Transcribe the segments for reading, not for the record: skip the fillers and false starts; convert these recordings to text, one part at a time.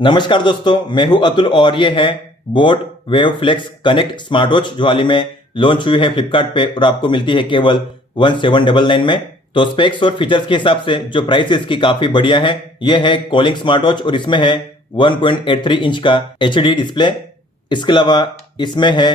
नमस्कार दोस्तों, मैं हूं अतुल और ये है boAt Wave Flex Connect smart watch जो हाल ही में लॉन्च हुई है फ्लिपकार्ट पे और आपको मिलती है केवल 1799 में। तो स्पेक्स और फीचर्स के हिसाब से जो प्राइस है इसकी काफी बढ़िया है। ये है कॉलिंग स्मार्ट वॉच और इसमें है 1.83 इंच का HD डिस्प्ले। इसके अलावा इसमें है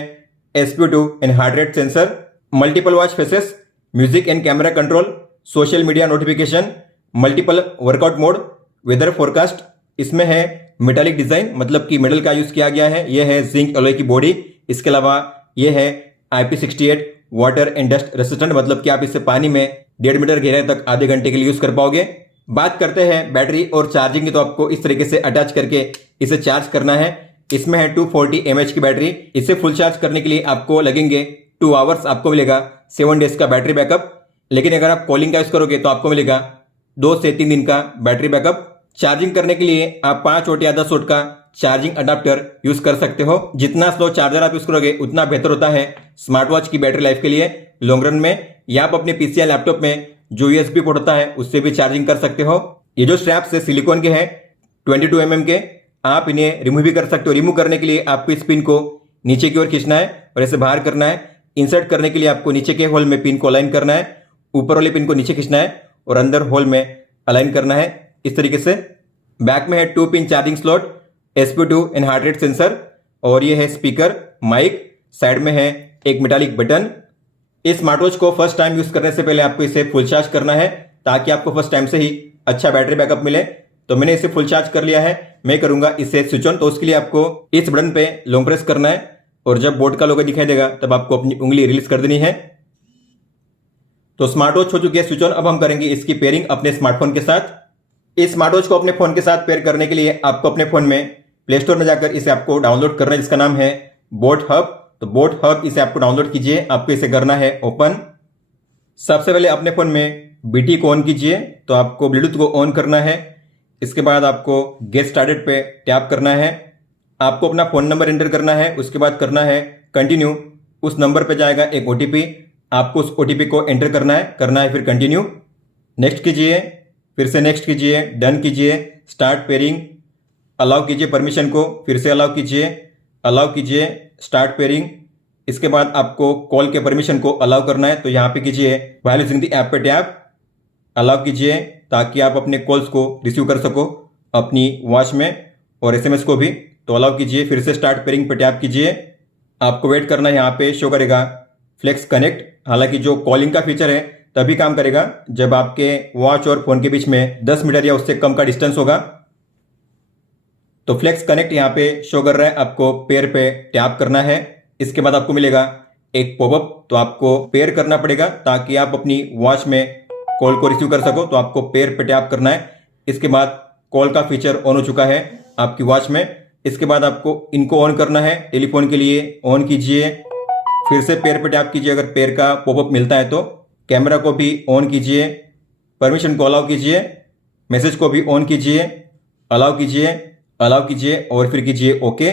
SpO2 and heart rate sensor, multiple watch faces, music and camera control, social media notification, multiple workout mode, weather forecast. इसमें है मेटालिक डिजाइन, मतलब कि मेटल का यूज किया गया है। यह है जिंक एलॉय की बॉडी। इसके अलावा यह है IP68 water and dust resistant, मतलब कि आप इसे पानी में 1.5 मीटर गहराई तक आधे घंटे के लिए यूज कर पाओगे। बात करते हैं बैटरी और चार्जिंग की, तो आपको इस तरीके से अटैच करके इसे चार्ज करना है। इसमें है 240 mAh की बैटरी। इसे फुल चार्ज करने के लिए आपको लगेंगे 2 आवर्स। आपको मिलेगा 7 डेज का बैटरी बैकअप। लेकिन अगर आप कॉलिंग का यूज करोगे तो आपको मिलेगा 2 से 3 दिन का बैटरी बैकअप। चार्जिंग करने के लिए आप 5 वोल्ट या 10 वोल्ट का चार्जिंग अडाप्टर यूज कर सकते हो। जितना स्लो चार्जर आप यूज करोगे उतना बेहतर होता है स्मार्ट वॉच की बैटरी लाइफ के लिए लॉन्ग रन में। या आप अपने पीसी या लैपटॉप में जो USB पोर्ट होता है उससे भी चार्जिंग कर सकते हो। ये जो स्ट्रैप्स है सिलिकॉन के हैं 22 mm के, आप इन्हें रिमूव भी कर सकते हो। रिमूव करने के लिए आपको इस पिन को नीचे की ओर खींचना है और ऐसे बाहर करना है। इंसर्ट करने के लिए आपको नीचे के होल में पिन को अलाइन करना है, ऊपर वाले पिन को नीचे खींचना है और अंदर होल में अलाइन करना है इस तरीके से। बैक में है 2 pin charging slot, SpO2 and heart rate sensor और ये है स्पीकर, माइक। साइड में है एक मेटालिक बटन। इस स्मार्ट वॉच को फर्स्ट टाइम यूज करने से पहले आपको इसे फुल चार्ज करना है ताकि आपको फर्स्ट टाइम से ही अच्छा बैटरी बैकअप मिले। तो मैंने इसे फुल चार्ज कर लिया है। मैं करूंगा इसे स्विच ऑन, तो उसके लिए आपको इस बटन पे लॉन्ग प्रेस करना है और जब बोर्ड का लोगो दिखाई देगा तब आपको अपनी उंगली रिलीज कर देनी है। तो स्मार्ट वॉच हो चुकी है स्विच ऑन। अब हम करेंगे इसकी पेयरिंग अपने स्मार्टफोन के साथ। इस स्मार्ट वॉच को अपने फोन के साथ पेयर करने के लिए आपको अपने फोन में प्ले स्टोर में जाकर इसे आपको डाउनलोड करना है, जिसका नाम है बोट हब। तो बोट हब इसे आपको डाउनलोड कीजिए। आपको इसे करना है ओपन। सबसे पहले अपने फोन में BT को ऑन कीजिए। तो आपको ब्लूटूथ को ऑन करना है। इसके बाद आपको गेट स्टार्टेड पे टैप करना है। आपको अपना फोन नंबर एंटर करना है। उसके बाद करना है कंटिन्यू। उस नंबर पे जाएगा एक OTP, आपको उस OTP को एंटर करना है फिर कंटिन्यू। नेक्स्ट कीजिए, फिर से नेक्स्ट कीजिए, डन कीजिए, स्टार्ट पेयरिंग, अलाउ कीजिए परमिशन को, फिर से अलाउ कीजिए, अलाउ कीजिए, स्टार्ट पेयरिंग। इसके बाद आपको कॉल के परमिशन को अलाउ करना है। तो यहाँ पे कीजिए व्हाइल यूजिंग द ऐप पे टैप, अलाउ कीजिए ताकि आप अपने कॉल्स को रिसीव कर सको अपनी वॉच में और SMS को भी। तो अलाउ कीजिए, फिर से स्टार्ट पेयरिंग पे टैप कीजिए। आपको वेट करना है, यहाँ पे शो करेगा फ्लेक्स कनेक्ट। हालांकि जो कॉलिंग का फीचर है तभी काम करेगा जब आपके वॉच और फोन के बीच में 10 मीटर या उससे कम का डिस्टेंस होगा। तो फ्लेक्स कनेक्ट यहाँ पे शो कर रहा है। आपको पेयर पे टैप करना है। इसके बाद आपको मिलेगा एक पॉपअप। तो आपको पेयर करना पड़ेगा ताकि आप अपनी वॉच में कॉल को रिसीव कर सको। तो आपको पेयर पे टैप करना है। इसके बाद कॉल का फीचर ऑन हो चुका है आपकी वॉच में। इसके बाद आपको इनको ऑन करना है। टेलीफोन के लिए ऑन कीजिए, फिर से पेयर पे टैप कीजिए अगर पेयर का पॉपअप मिलता है तो। कैमरा को भी ऑन कीजिए, परमिशन को अलाउ कीजिए, मैसेज को भी ऑन कीजिए, अलाउ कीजिए, अलाउ कीजिए और फिर कीजिए ओके।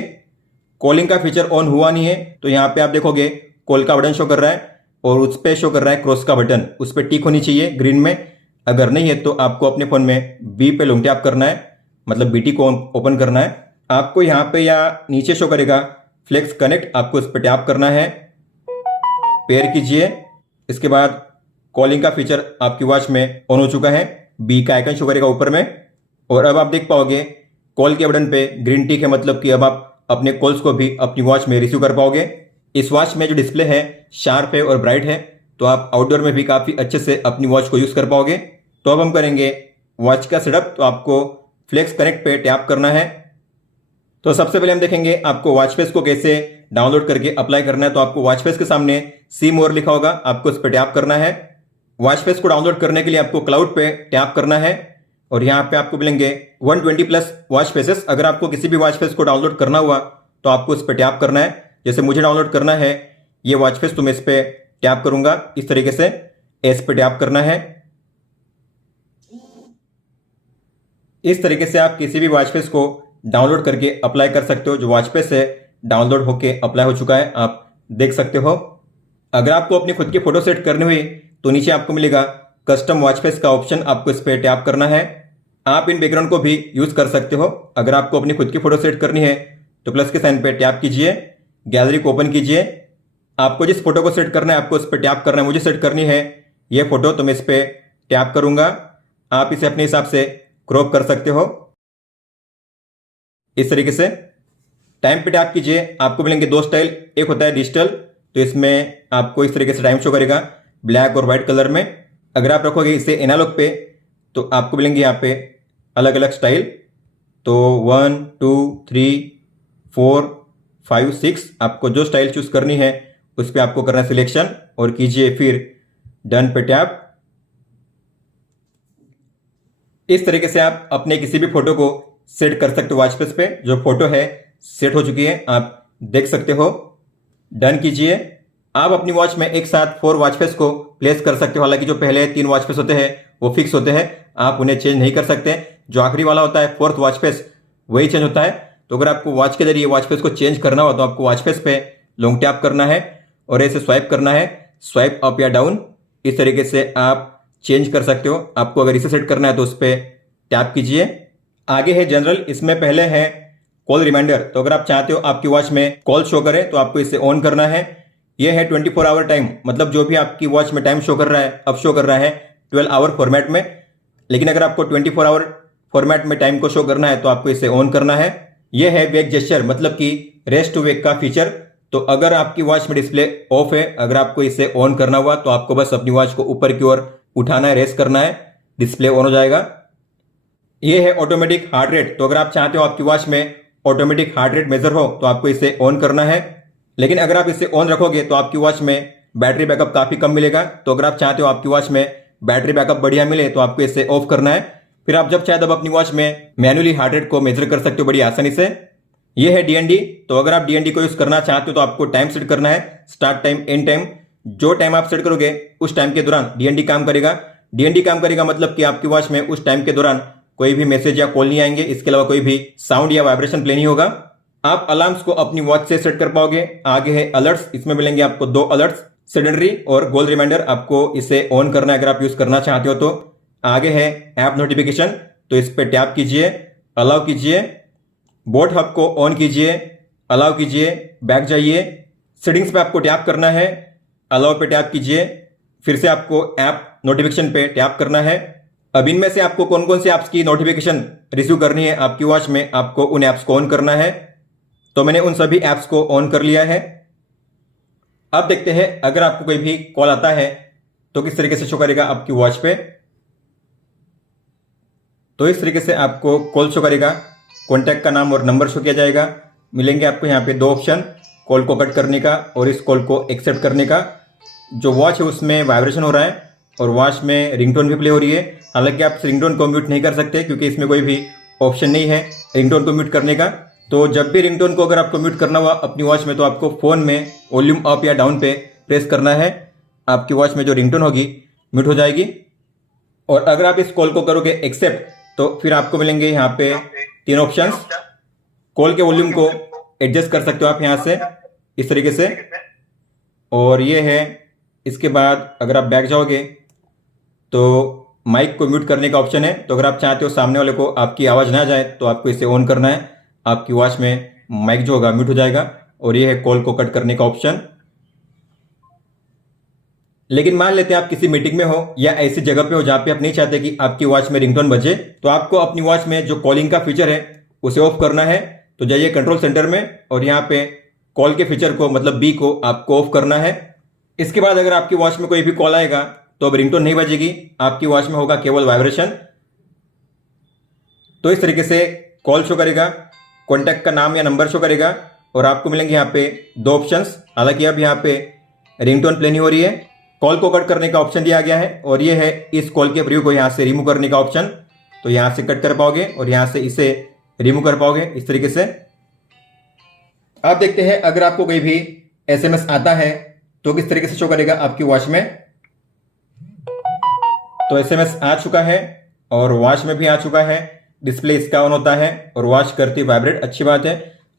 कॉलिंग का फीचर ऑन हुआ नहीं है तो यहाँ पे आप देखोगे कॉल का बटन शो कर रहा है और उस पर शो कर रहा है क्रॉस का बटन। उस पर टिक होनी चाहिए ग्रीन में। अगर नहीं है तो आपको अपने फोन में B पे लॉन्ग टैप करना है, मतलब BT को ओपन करना है। आपको यहाँ पे या नीचे शो करेगा फ्लेक्स कनेक्ट, आपको उस पर टैप करना है, पेयर कीजिए। इसके बाद कॉलिंग का फीचर आपकी वॉच में ऑन हो चुका है। B का आइकन शो करेगा ऊपर में और अब आप देख पाओगे कॉल के बटन पे ग्रीन टिक है, मतलब कि अब आप अपने कॉल्स को भी अपनी वॉच में रिसीव कर पाओगे। इस वॉच में जो डिस्प्ले है शार्प है और ब्राइट है, तो आप आउटडोर में भी काफ़ी अच्छे से अपनी वॉच को यूज़ कर पाओगे। तो अब हम करेंगे वॉच का सेटअप। तो आपको फ्लेक्स कनेक्ट पे टैप करना है। तो सबसे पहले हम देखेंगे आपको वॉच फेस को कैसे डाउनलोड करके अप्लाई करना है। तो आपको वॉच फेस के सामने सी मोर लिखा होगा, आपको उस पर टैप करना है। वॉच फेस को डाउनलोड करने के लिए आपको क्लाउड पे टैप करना है और यहाँ पे आपको मिलेंगे 120+ वॉच फेसेस। अगर आपको किसी भी वॉच फेस को डाउनलोड करना हुआ तो आपको इस पर टैप करना है। जैसे मुझे डाउनलोड करना है ये वॉच फेस, तो मैं इस पर टैप करूंगा इस तरीके से, एस पे टैप करना है। इस तरीके से आप किसी भी वॉच फेस को डाउनलोड करके अप्लाई कर सकते हो। जो वॉच फेस है डाउनलोड होके अप्लाई हो चुका है, आप देख सकते हो। अगर आपको अपनी खुद की फोटो सेट करनी हुई तो नीचे आपको मिलेगा कस्टम वॉच फेस का ऑप्शन, आपको इस पर टैप करना है। आप इन बैकग्राउंड को भी यूज कर सकते हो। अगर आपको अपनी खुद की फोटो सेट करनी है तो प्लस के साइन पे टैप कीजिए, गैलरी को ओपन कीजिए। आपको जिस फोटो को सेट करना है आपको उस पर टैप करना है। मुझे सेट करनी है ये फोटो, तो मैं इस पर टैप करूंगा। आप इसे अपने हिसाब से क्रॉप कर सकते हो इस तरीके से। टाइम पे टैप कीजिए, आपको मिलेंगे दो स्टाइल। एक होता है डिजिटल, तो इसमें आपको इस तरीके से टाइम शो करेगा ब्लैक और व्हाइट कलर में। अगर आप रखोगे इसे एनालॉग पे तो आपको मिलेंगे यहाँ पे अलग अलग स्टाइल। तो 1 2 3 4 5 6 आपको जो स्टाइल चूज करनी है उस पर आपको करना है सिलेक्शन और कीजिए फिर डन पे टैप। इस तरीके से आप अपने किसी भी फोटो को सेट कर सकते हो वॉच फेस पे। जो फोटो है सेट हो चुकी है, आप देख सकते हो। डन कीजिए। आप अपनी वॉच में एक साथ 4 वॉच फेस को प्लेस कर सकते हो। हालांकि जो पहले 3 वॉच फेस होते हैं वो फिक्स होते हैं, आप उन्हें चेंज नहीं कर सकते। जो आखिरी वाला होता है 4th वॉच फेस, वही चेंज होता है। तो अगर आपको वॉच के जरिए वॉच फेस को चेंज करना हो तो आपको वॉच फेस पे लॉन्ग टैप करना है और ऐसे स्वाइप करना है, स्वाइप अप या डाउन। इस तरीके से आप चेंज कर सकते हो। आपको अगर इसे सेट करना है तो उस पर टैप कीजिए। आगे है जनरल, इसमें पहले है कॉल रिमाइंडर। तो अगर आप चाहते हो आपकी वॉच में कॉल शो करे तो आपको इसे ऑन करना है। यह है 24 आवर टाइम, मतलब जो भी आपकी वॉच में टाइम शो कर रहा है अब शो कर रहा है 12 आवर फॉर्मेट में। लेकिन अगर आपको 24 आवर फॉर्मेट में टाइम को शो करना है तो आपको इसे ऑन करना है। यह है वेक जेस्चर, मतलब कि रेस्ट टू वेक का फीचर। तो अगर आपकी वॉच में डिस्प्ले ऑफ है, अगर आपको इसे ऑन करना हुआ तो आपको बस अपनी वॉच को ऊपर की ओर उठाना है, रेस करना है, डिस्प्ले ऑन हो जाएगा। यह है ऑटोमेटिक हार्ट रेट। तो अगर आप चाहते हो आपकी वॉच में ऑटोमेटिक हार्ट रेट मेजर हो तो आपको इसे ऑन करना है। लेकिन अगर आप इसे ऑन रखोगे तो आपकी वॉच में बैटरी बैकअप काफी कम मिलेगा। तो अगर आप चाहते हो आपकी वॉच में बैटरी बैकअप बढ़िया मिले तो आपको इसे ऑफ करना है। फिर आप जब चाहे तब अपनी वॉच में मैन्युअली हार्ट रेट को मेजर कर सकते हो बड़ी आसानी से। यह है डीएनडी। तो अगर आप डीएनडी को यूज करना चाहते हो तो आपको टाइम सेट करना है, स्टार्ट टाइम, एंड टाइम। जो टाइम आप सेट करोगे उस टाइम के दौरान डीएनडी काम करेगा। डीएनडी काम करेगा मतलब कि आपकी वॉच में उस टाइम के दौरान कोई भी मैसेज या कॉल नहीं आएंगे, इसके अलावा कोई भी साउंड या वाइब्रेशन प्ले नहीं होगा। आप अलार्म्स को अपनी वॉच से सेट कर पाओगे। आगे है अलर्ट्स, इसमें मिलेंगे आपको 2 अलर्ट्स, सेडेंडरी और गोल रिमाइंडर। आपको इसे ऑन करना है अगर आप यूज करना चाहते हो तो। आगे है ऐप नोटिफिकेशन, तो इस पर टैप कीजिए, अलाउ कीजिए। बोट हब को ऑन कीजिए, अलाउ कीजिए, बैक जाइए। सेटिंग्स पे आपको टैप करना है, अलाउ पे टैप कीजिए, फिर से आपको ऐप नोटिफिकेशन पे टैप करना है। अब इनमें से आपको कौन कौन से ऐप्स की नोटिफिकेशन रिसीव करनी है आपकी वॉच में, आपको उन ऐप्स को ऑन करना है। तो मैंने उन सभी ऐप्स को ऑन कर लिया है। अब देखते हैं अगर आपको कोई भी कॉल आता है तो किस तरीके से शो करेगा आपकी वॉच पे। तो इस तरीके से आपको कॉल शो करेगा, कॉन्टैक्ट का नाम और नंबर शो किया जाएगा। मिलेंगे आपको यहाँ पे 2 ऑप्शन, कॉल को कट करने का और इस कॉल को एक्सेप्ट करने का। जो वॉच है उसमें वाइब्रेशन हो रहा है और वॉच में रिंगटोन भी प्ले हो रही है। हालांकि आप रिंगटोन को म्यूट नहीं कर सकते क्योंकि इसमें कोई भी ऑप्शन नहीं है रिंगटोन को म्यूट करने का। तो जब भी रिंगटोन को अगर आपको म्यूट करना हुआ अपनी वॉच में तो आपको फोन में वॉल्यूम अप या डाउन पे प्रेस करना है। आपकी वॉच में जो रिंगटोन होगी म्यूट हो जाएगी। और अगर आप इस कॉल को करोगे एक्सेप्ट तो फिर आपको मिलेंगे यहाँ पे 3 ऑप्शंस। कॉल के वॉल्यूम को एडजस्ट कर सकते हो आप यहाँ से इस तरीके से। और ये है, इसके बाद अगर आप बैक जाओगे तो माइक को म्यूट करने का ऑप्शन है। तो अगर आप चाहते हो सामने वाले को आपकी आवाज़ ना जाए तो आपको इसे ऑन करना है। आपकी वॉच में माइक जो होगा म्यूट हो जाएगा। और ये है कॉल को कट करने का ऑप्शन। लेकिन मान लेते हैं आप किसी मीटिंग में हो या ऐसी जगह पे हो जहां पे आप नहीं चाहते कि आपकी वॉच में रिंगटोन बजे, तो आपको अपनी वॉच में जो कॉलिंग का फीचर है उसे ऑफ करना है। तो जाइए कंट्रोल सेंटर में और यहाँ पे कॉल के फीचर को, मतलब बी को आपको ऑफ करना है। इसके बाद अगर आपकी वॉच में कोई भी कॉल आएगा तो अब रिंगटोन नहीं बजेगी, आपकी वॉच में होगा केवल वाइब्रेशन। तो इस तरीके से कॉल शो करेगा, कॉन्टैक्ट का नाम या नंबर शो करेगा और आपको मिलेंगे यहाँ पे 2 ऑप्शंस। हालांकि अब यहाँ पे रिंगटोन प्ले नहीं हो रही है। कॉल को कट करने का ऑप्शन दिया गया है और ये है इस कॉल के प्रीव्यू को यहाँ से रिमूव करने का ऑप्शन। तो यहाँ से कट कर पाओगे और यहाँ से इसे रिमूव कर पाओगे इस तरीके से। आप देखते हैं अगर आपको कोई भी एसएमएस आता है तो किस तरीके से शो करेगा आपकी वॉच में। तो एसएमएस आ चुका है और वॉच में भी आ चुका है। डिस्प्ले इसका ऑन होता है और वॉच करती वाइब्रेट, अच्छी बात है।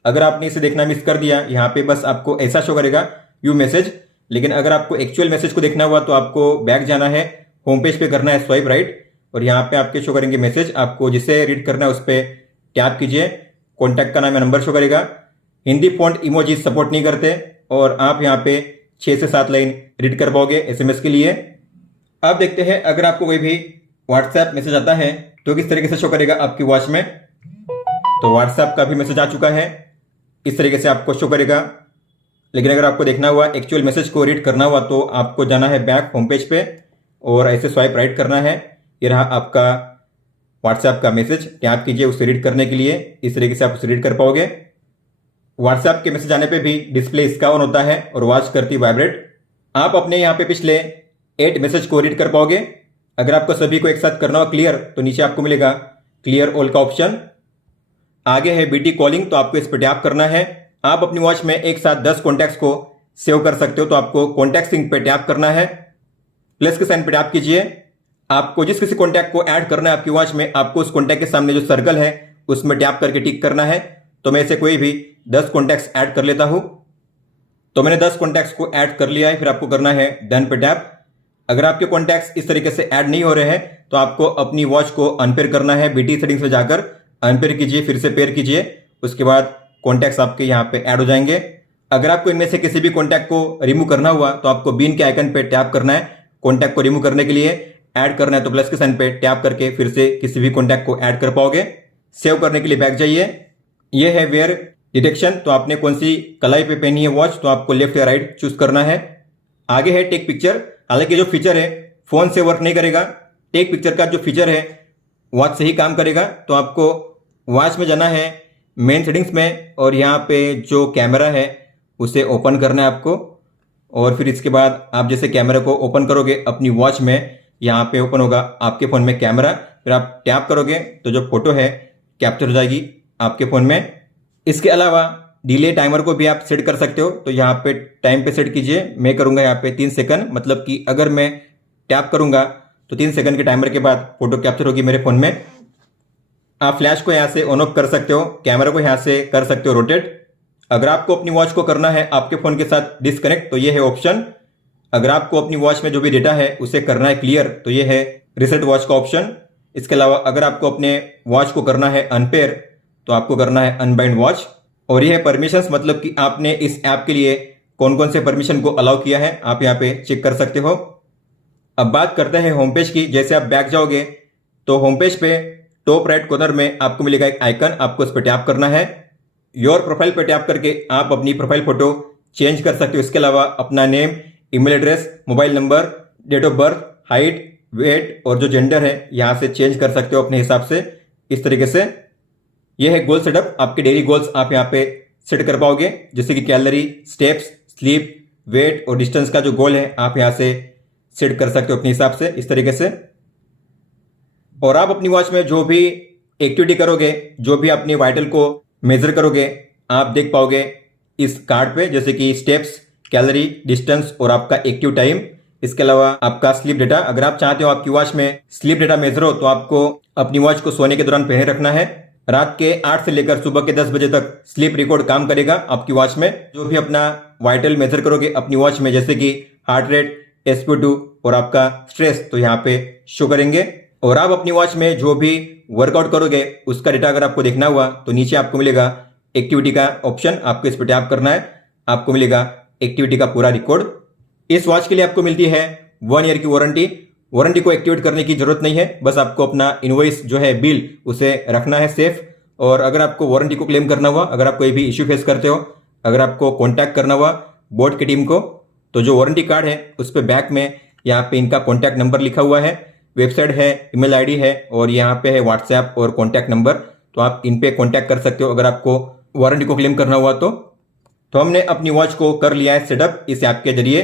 अगर आपने इसे देखना मिस कर दिया, यहाँ पे बस आपको ऐसा शो करेगा यू मैसेज। लेकिन अगर आपको एक्चुअल मैसेज को देखना हुआ तो आपको बैक जाना है, होम पेज पे करना है स्वाइप राइट और यहाँ पे आपके शो करेंगे मैसेज। आपको जिसे रीड करना है उस पर टैप कीजिए। कॉन्टैक्ट का नाम या नंबर शो करेगा। हिंदी फॉन्ट इमोजी सपोर्ट नहीं करते और आप यहाँ पे 6 से 7 लाइन रीड कर पाओगे SMS के लिए। अब देखते हैं अगर आपको कोई भी व्हाट्सएप मैसेज आता है तो किस तरीके से शो करेगा आपकी वॉच में। तो व्हाट्सएप का भी मैसेज आ चुका है, इस तरीके से आपको शो करेगा। लेकिन अगर आपको देखना हुआ एक्चुअल मैसेज को रीड करना हुआ तो आपको जाना है बैक होम पेज पे और ऐसे स्वाइप राइट करना है। ये रहा आपका व्हाट्सएप का मैसेज, टैप कीजिए उसे रीड करने के लिए। इस तरीके से आप उसे रीड कर पाओगे। व्हाट्सएप के मैसेज आने पे भी डिस्प्ले इसका ऑन होता है और वॉच करती वाइब्रेट। आप अपने यहाँ पे पिछले 8 मैसेज को रीड कर पाओगे। अगर आपको सभी को एक साथ करना हो क्लियर तो नीचे आपको मिलेगा क्लियर ऑल का ऑप्शन। आगे है BT कॉलिंग, तो आपको इस पर टैप करना है। आप अपनी वॉच में एक साथ 10 कॉन्टैक्ट्स को सेव कर सकते हो, तो आपको कॉन्टैक्ट सिंक पे टैप करना है। प्लस के साइन पे टैप कीजिए। आपको जिस किसी कॉन्टैक्ट को ऐड करना है आपकी वॉच में, आपको उस कॉन्टैक्ट के सामने जो सर्कल है उसमें टैप करके टिक करना है। तो मैं इसे कोई भी 10 कॉन्टैक्ट्स ऐड कर लेता हूं। तो मैंने 10 कॉन्टैक्ट्स को ऐड कर लिया है। फिर आपको करना है डन पे टैप। अगर आपके कॉन्टैक्ट्स इस तरीके से ऐड नहीं हो रहे हैं तो आपको अपनी वॉच को अनपेयर करना है। BT सेटिंग्स में जाकर अनपेयर कीजिए, फिर से पेयर कीजिए, उसके बाद कॉन्टैक्ट्स आपके यहाँ पे ऐड हो जाएंगे। अगर आपको इनमें से किसी भी कॉन्टैक्ट को रिमूव करना हुआ तो आपको बीन के आइकन पे टैप करना है। कॉन्टैक्ट को रिमूव करने के लिए ऐड करना है तो प्लस के साइन पे टैप करके फिर से किसी भी कॉन्टैक्ट को ऐड कर पाओगे। सेव करने के लिए बैक जाइए। ये है वेयर डिटेक्शन, तो आपने कौन सी कलाई पे पहनी है वॉच, तो आपको लेफ्ट या राइट चूज करना है। आगे है टेक पिक्चर। हालांकि जो फीचर है फोन से वर्क नहीं करेगा। टेक पिक्चर का जो फीचर है वॉच से ही काम करेगा। तो आपको वॉच में जाना है मेन सेटिंग्स में और यहाँ पे जो कैमरा है उसे ओपन करना है आपको। और फिर इसके बाद आप जैसे कैमरा को ओपन करोगे अपनी वॉच में, यहाँ पे ओपन होगा आपके फ़ोन में कैमरा। फिर आप टैप करोगे तो जो फोटो है कैप्चर हो जाएगी आपके फ़ोन में। इसके अलावा डिले टाइमर को भी आप सेट कर सकते हो। तो यहाँ पे टाइम पे सेट कीजिए। मैं करूँगा यहाँ पे 3 सेकंड, मतलब कि अगर मैं टैप करूँगा तो 3 सेकंड के टाइमर के बाद फोटो कैप्चर होगी मेरे फ़ोन में। आप फ्लैश को यहाँ से ऑन ऑफ कर सकते हो, कैमरा को यहाँ से कर सकते हो रोटेट। अगर आपको अपनी वॉच को करना है आपके फ़ोन के साथ डिस्कनेक्ट तो ये है ऑप्शन। अगर आपको अपनी वॉच में जो भी डेटा है उसे करना है क्लियर तो ये है रिसेट वॉच का ऑप्शन। इसके अलावा अगर आपको अपने वॉच को करना है अनपेयर तो आपको करना है अनबाइंड वॉच। और ये है परमिशंस, मतलब कि आपने इस ऐप के लिए कौन कौन से परमिशन को अलाउ किया है आप यहाँ पे चेक कर सकते हो। अब बात करते हैं होम पेज की। जैसे आप बैक जाओगे तो होम पेज पे टॉप राइट कॉर्नर में आपको मिलेगा एक आइकन, आपको इस पर टैप करना है। योर प्रोफाइल पर टैप करके आप अपनी प्रोफाइल फोटो चेंज कर सकते हो। इसके अलावा अपना name, email address, mobile number, date of birth, height, weight और जो जेंडर है यहाँ से चेंज कर सकते हो अपने हिसाब से। इस तरीके से यह है गोल सेटअप। आपके डेली गोल्स आप यहाँ पे सेट कर पाओगे, जैसे कि कैलोरी, स्टेप्स, स्लीप, वेट और डिस्टेंस का जो गोल है आप यहाँ से सेट कर सकते हो अपने हिसाब से इस तरीके से। और आप अपनी वॉच में जो भी एक्टिविटी करोगे, जो भी अपनी वाइटल को मेजर करोगे, आप देख पाओगे इस कार्ड पे, जैसे कि स्टेप्स, कैलोरी, डिस्टेंस और आपका एक्टिव टाइम। इसके अलावा आपका स्लीप डेटा। अगर आप चाहते हो आपकी वॉच में स्लीप डेटा मेजर हो तो आपको अपनी वॉच को सोने के दौरान पहने रखना है। रात के 8 से लेकर सुबह के 10 बजे तक स्लीप रिकॉर्ड काम करेगा आपकी वॉच में। जो भी अपना वाइटल मेजर करोगे अपनी वॉच में, जैसे कि हार्ट रेट, SpO2 और आपका स्ट्रेस, तो यहाँ पे शो करेंगे। और आप अपनी वॉच में जो भी वर्कआउट करोगे उसका डेटा अगर आपको देखना हुआ तो नीचे आपको मिलेगा एक्टिविटी का ऑप्शन, आपको इस पर टैप करना है। आपको मिलेगा एक्टिविटी का पूरा रिकॉर्ड। इस वॉच के लिए आपको मिलती है 1 ईयर की वारंटी। वारंटी को एक्टिवेट करने की जरूरत नहीं है, बस आपको अपना इनवॉइस जो है बिल उसे रखना है सेफ। और अगर आपको वारंटी को क्लेम करना हुआ, अगर आप कोई भी इश्यू फेस करते हो, अगर आपको कॉन्टैक्ट करना हुआ बोर्ड की टीम को, तो जो वारंटी कार्ड है उस पर बैक में यहाँ पे इनका कॉन्टैक्ट नंबर लिखा हुआ है, वेबसाइट है, ईमेल आईडी है और यहाँ पे है व्हाट्सएप और कॉन्टैक्ट नंबर। तो आप इन पे कॉन्टैक्ट कर सकते हो अगर आपको वारंटी को क्लेम करना हुआ तो हमने अपनी वॉच को कर लिया है सेटअप इस ऐप के जरिए।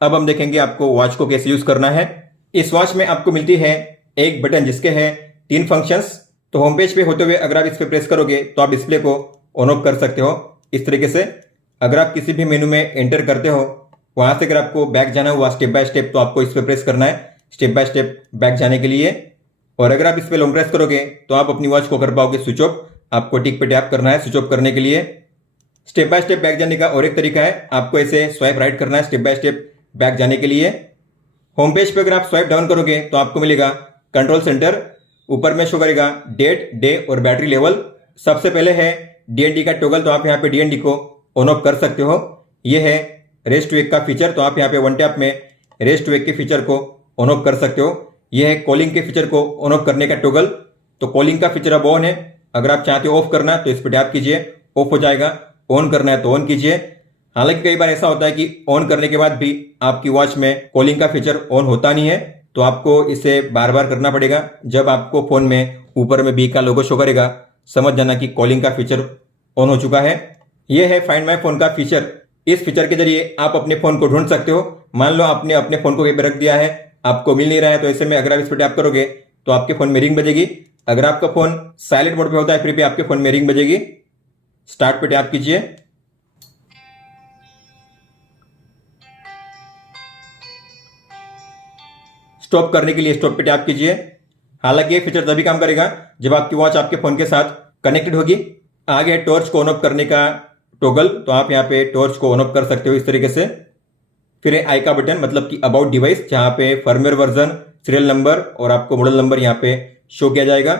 अब हम देखेंगे आपको वॉच को कैसे यूज करना है। इस वॉच में आपको मिलती है एक बटन जिसके हैं 3 फंक्शंस। तो होम पेज पे होते हुए अगर आप इस पे प्रेस करोगे तो आप डिस्प्ले को ऑन ऑफ कर सकते हो इस तरीके से। अगर आप किसी भी मेनू में एंटर करते हो, वहां से अगर आपको बैक जाना हुआ स्टेप बाय स्टेप, तो आपको इस पे प्रेस करना है स्टेप बाय स्टेप बैक जाने के लिए। और अगर आप इस पे लॉन्ग प्रेस करोगे तो आप अपनी वॉच को कर पाओगे स्विच ऑफ। आपको टिक पे टैप करना है स्विच ऑफ करने के लिए। स्टेप बाय स्टेप बैक जाने का और एक तरीका है, आपको ऐसे स्वाइप राइट करना है स्टेप बाय स्टेप बैक जाने के लिए। होम पेज पे अगर आप स्वाइप डाउन करोगे तो आपको मिलेगा कंट्रोल सेंटर, ऊपर में शो करेगा डेट, डे और बैटरी लेवल। सबसे पहले है DND का टॉगल, तो आप यहाँ पे DND को ऑन ऑफ कर सकते हो। ये है रेस टू वेक का फीचर, तो आप यहाँ पे वन टैप में रेस टू वेक के फीचर को ऑन ऑफ कर सकते हो। यह है कॉलिंग के फीचर को ऑन ऑफ करने का टॉगल, तो कॉलिंग का फीचर अब ऑन है। अगर आप चाहते हो ऑफ करना तो इस पर टैप कीजिए, ऑफ हो जाएगा। ऑन करना है तो ऑन कीजिए। हालांकि कई बार ऐसा होता है कि ऑन करने के बाद भी आपकी वॉच में कॉलिंग का फीचर ऑन होता नहीं है, तो आपको इसे बार बार करना पड़ेगा। जब आपको फोन में ऊपर में बी का लोगो शो करेगा, समझ जाना कि कॉलिंग का फीचर ऑन हो चुका है। यह है फाइंड माय फोन का फीचर। इस फीचर के जरिए आप अपने फोन को ढूंढ सकते हो। मान लो आपने अपने फोन को कहीं पे रख दिया है, आपको मिल नहीं रहा है, तो ऐसे में अगर आप इस पर टैप करोगे तो आपके फोन में रिंग बजेगी। अगर आपका फोन साइलेंट मोड पे होता है फिर भी आपके फोन में रिंग बजेगी। स्टार्ट पे टैप कीजिए। स्टॉप करने के लिए स्टॉप पे टैप कीजिए। हालांकि ये फीचर तभी काम करेगा जब आपकी वॉच आपके फोन के साथ कनेक्टेड होगी। आगे टॉर्च को ऑन ऑफ करने का टॉगल, तो आप यहाँ पे टॉर्च को ऑन ऑफ कर सकते हो इस तरीके से। फिर है आई का बटन, मतलब कि अबाउट डिवाइस, जहां पे फर्मवेयर वर्जन, सीरियल नंबर और आपको मॉडल नंबर यहाँ पे शो किया जाएगा।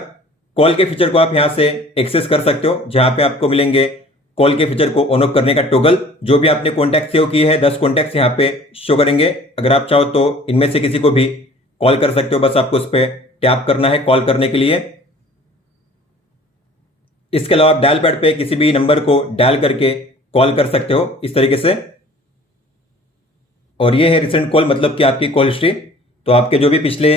कॉल के फीचर को आप यहाँ से एक्सेस कर सकते हो, जहां पे आपको मिलेंगे कॉल के फीचर को ऑन ऑफ करने का टॉगल। जो भी आपने कॉन्टैक्ट सेव किए हैं 10 कॉन्टैक्ट्स यहाँ पे शो करेंगे। अगर आप चाहो तो इनमें से किसी को भी कॉल कर सकते हो, बस आपको उस पर टैप करना है कॉल करने के लिए। इसके अलावा आप डायल पैड पे किसी भी नंबर को डायल करके कॉल कर सकते हो इस तरीके से। और ये है रिसेंट कॉल, मतलब कि आपकी कॉल हिस्ट्री, तो आपके जो भी पिछले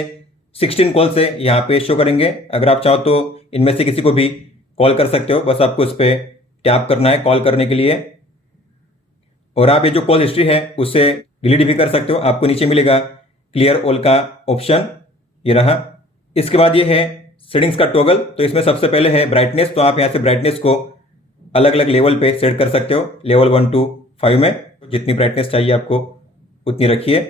16 कॉल्स है यहाँ पे शो करेंगे। अगर आप चाहो तो इनमें से किसी को भी कॉल कर सकते हो, बस आपको उस पर टैप करना है कॉल करने के लिए। और आप ये जो कॉल हिस्ट्री है उसे डिलीट भी कर सकते हो। आपको नीचे मिलेगा क्लियर ऑल का ऑप्शन, ये रहा। इसके बाद ये है सेटिंग्स का टॉगल, तो इसमें सबसे पहले है ब्राइटनेस, तो आप यहाँ से ब्राइटनेस को अलग अलग लेवल पे सेट कर सकते हो। लेवल 1 to 5 में जितनी ब्राइटनेस चाहिए आपको उतनी रखिए।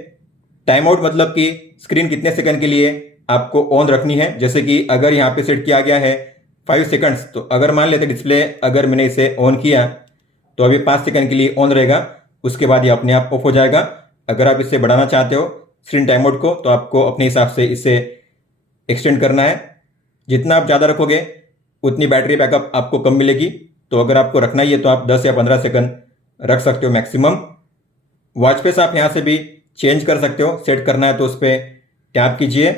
टाइम आउट, मतलब कि स्क्रीन कितने सेकंड के लिए आपको ऑन रखनी है। जैसे कि अगर यहाँ पे सेट किया गया है 5 सेकंड्स, तो अगर मान लेते डिस्प्ले अगर मैंने इसे ऑन किया तो अभी 5 सेकंड के लिए ऑन रहेगा, उसके बाद ये अपने आप ऑफ हो जाएगा। अगर आप इसे बढ़ाना चाहते हो स्क्रीन टाइम आउट को, तो आपको अपने हिसाब से इसे एक्सटेंड करना है। जितना आप ज़्यादा रखोगे उतनी बैटरी बैकअप आपको कम मिलेगी। तो अगर आपको रखना ही है तो आप 10 या 15 सेकंड रख सकते हो मैक्सिमम। वॉच फेस आप यहाँ से भी चेंज कर सकते हो, सेट करना है तो उस पर टैप कीजिए।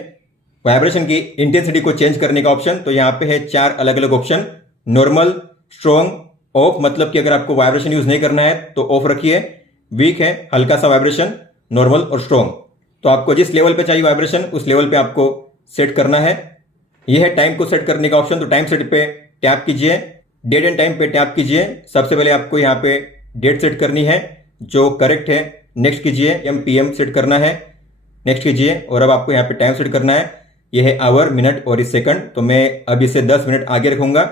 वाइब्रेशन की इंटेंसिटी को चेंज करने का ऑप्शन, तो यहाँ पे है 4 अलग अलग ऑप्शन, नॉर्मल, स्ट्रॉन्ग, ऑफ, मतलब कि अगर आपको वाइब्रेशन यूज नहीं करना है तो ऑफ रखिए। वीक है हल्का सा वाइब्रेशन, नॉर्मल और स्ट्रॉन्ग। तो आपको जिस लेवल पे चाहिए वाइब्रेशन उस लेवल पे आपको सेट करना है। यह है टाइम को सेट करने का ऑप्शन, तो टाइम सेट पे टैप कीजिए, डेट एंड टाइम पे टैप कीजिए। सबसे पहले आपको यहाँ पे डेट सेट करनी है जो करेक्ट है, नेक्स्ट कीजिए। PM सेट करना है, नेक्स्ट कीजिए। और अब आपको यहाँ पे टाइम सेट करना है, यह है आवर, मिनट और इस सेकंड। तो मैं अब इसे 10 मिनट आगे रखूंगा।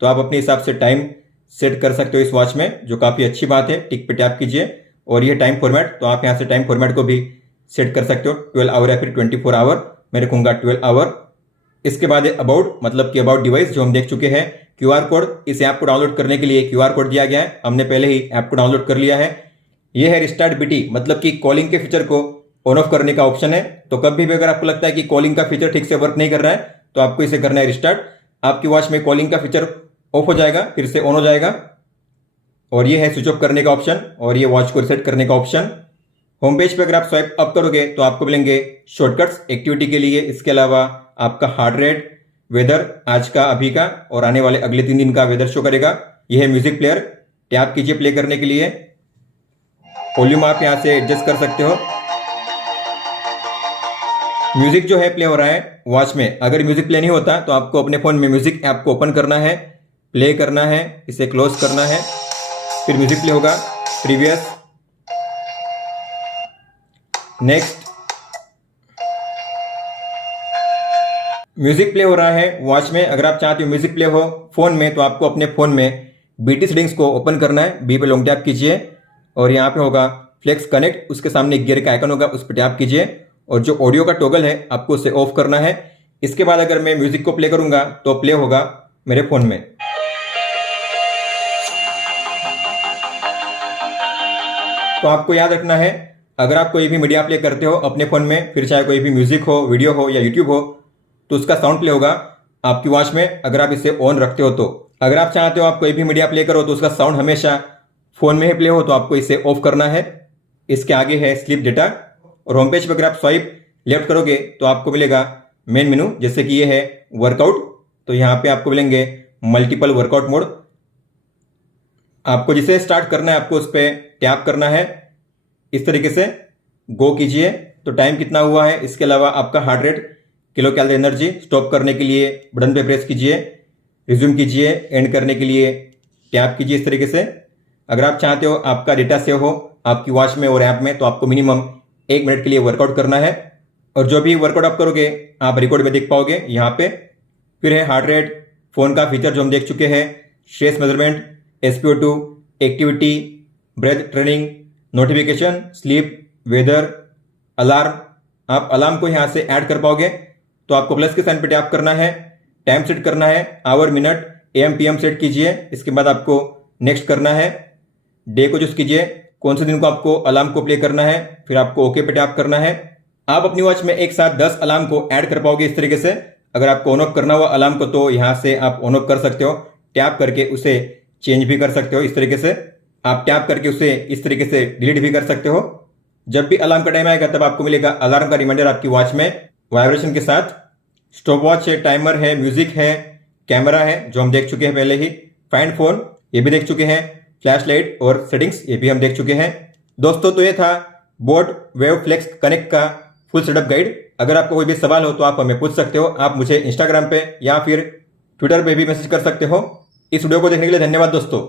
तो आप अपने हिसाब से टाइम सेट कर सकते हो इस वॉच में, जो काफ़ी अच्छी बात है। टिक पे टैप कीजिए। और यह टाइम फॉर्मेट, तो आप यहाँ से टाइम फॉर्मेट को भी सेट कर सकते हो, 12 आवर या फिर 24 आवर। मैं रखूंगा 12 आवर। इसके बाद है अबाउट, मतलब कि अबाउट डिवाइस, जो हम देख चुके हैं। QR कोड, इस ऐप को डाउनलोड करने के लिए QR कोड दिया गया है, हमने पहले ही ऐप को डाउनलोड कर लिया है। यह है रिस्टार्ट BT, मतलब कि कॉलिंग के फीचर को ऑन ऑफ करने का ऑप्शन है। तो कभी भी अगर आपको लगता है कि कॉलिंग का फीचर ठीक से वर्क नहीं कर रहा है तो आपको इसे करना है रिस्टार्ट। आपकी वॉच में कॉलिंग का फीचर ऑफ हो जाएगा, फिर से ऑन हो जाएगा। और ये है स्विच ऑफ करने का ऑप्शन, और ये वॉच को रिसेट करने का ऑप्शन। होम पेज पे अगर आप स्वाइप अप करोगे तो आपको मिलेंगे शॉर्टकट्स एक्टिविटी के लिए। इसके अलावा आपका हार्ट रेट, वेदर आज का, अभी का और आने वाले अगले 3 दिन का वेदर शो करेगा। यह है म्यूजिक प्लेयर, टैप कीजिए प्ले करने के लिए। वॉल्यूम आप यहां से एडजस्ट कर सकते हो। म्यूजिक जो है प्ले हो रहा है वॉच में। अगर म्यूजिक प्ले नहीं होता तो आपको अपने फोन में म्यूजिक ऐप को ओपन करना है, प्ले करना है, इसे क्लोज करना है, फिर म्यूजिक प्ले होगा। Previous, next. म्यूजिक प्ले हो रहा है वॉच में। अगर आप चाहते हो म्यूजिक प्ले हो फोन में तो आपको अपने फोन में BT सेटिंग्स को ओपन करना है। बी पे लॉन्ग टैप कीजिए और यहाँ पे होगा फ्लेक्स कनेक्ट, उसके सामने गियर का आइकन होगा, उस पर टैप कीजिए। और जो ऑडियो का टॉगल है आपको उसे ऑफ करना है। इसके बाद अगर मैं म्यूजिक को प्ले करूंगा तो प्ले होगा मेरे फोन में। तो आपको याद रखना है, अगर आप कोई भी मीडिया प्ले करते हो अपने फोन में, फिर चाहे कोई भी म्यूजिक हो, वीडियो हो या यूट्यूब हो, तो उसका साउंड प्ले होगा आपकी वॉच में अगर आप इसे ऑन रखते हो तो। अगर आप चाहते हो आप कोई भी मीडिया प्ले करो तो उसका साउंड हमेशा फोन में ही प्ले हो तो आपको इसे ऑफ करना है। इसके आगे है स्लीप डेटा और होम पेज पर अगर आप स्वाइप लेफ्ट करोगे तो आपको मिलेगा मेन मेनू, जैसे कि ये है वर्कआउट। तो यहाँ पे आपको मिलेंगे मल्टीपल वर्कआउट मोड। आपको जिसे स्टार्ट करना है आपको उस पर टैप करना है, इस तरीके से गो कीजिए तो टाइम कितना हुआ है। इसके अलावा आपका heart rate, kilo calorie energy, stop करने के लिए बटन पे प्रेस कीजिए, रिज्यूम कीजिए, एंड करने के लिए टैप कीजिए इस तरीके से। अगर आप चाहते हो आपका डेटा सेव हो आपकी वॉच में और ऐप में तो आपको मिनिमम 1 मिनट के लिए वर्कआउट करना है और जो भी वर्कआउट आप करोगे आप रिकॉर्ड में देख पाओगे यहाँ पे। फिर है हार्ट रेट, फोन का फीचर जो हम देख चुके हैं, stress measurement, SpO2, activity, breath training, notification, sleep, weather, alarm. आप अलार्म को यहाँ से ऐड कर पाओगे तो आपको प्लस के साइन पे टैप करना है, टाइम सेट करना है, hour, minute, AM PM set कीजिए। इसके बाद आपको नेक्स्ट करना है, डे को चूज कीजिए, कौन से दिन को आपको अलार्म को प्ले करना है, फिर आपको ओके पे टैप करना है। आप अपनी वॉच में एक साथ 10 अलार्म को ऐड कर पाओगे इस तरीके से। अगर आपको ऑन ऑफ करना हुआ अलार्म को तो यहाँ से आप ऑन ऑफ कर सकते हो, टैप करके उसे चेंज भी कर सकते हो इस तरीके से। आप टैप करके उसे इस तरीके से डिलीट भी कर सकते हो। जब भी अलार्म का टाइम आएगा तब आपको मिलेगा अलार्म का रिमाइंडर आपकी वॉच में वाइब्रेशन के साथ। स्टॉप वॉच है, टाइमर है, म्यूजिक है, कैमरा है जो हम देख चुके हैं पहले ही, फाइंड फोन ये भी देख चुके हैं, फ्लैश लाइट और सेटिंग्स ये भी हम देख चुके हैं। दोस्तों तो ये था बोट वेव फ्लेक्स कनेक्ट का फुल सेटअप गाइड। अगर आपको कोई भी सवाल हो तो आप हमें पूछ सकते हो। आप मुझे इंस्टाग्राम पे या फिर ट्विटर पे भी मैसेज कर सकते हो। इस वीडियो को देखने के लिए धन्यवाद दोस्तों।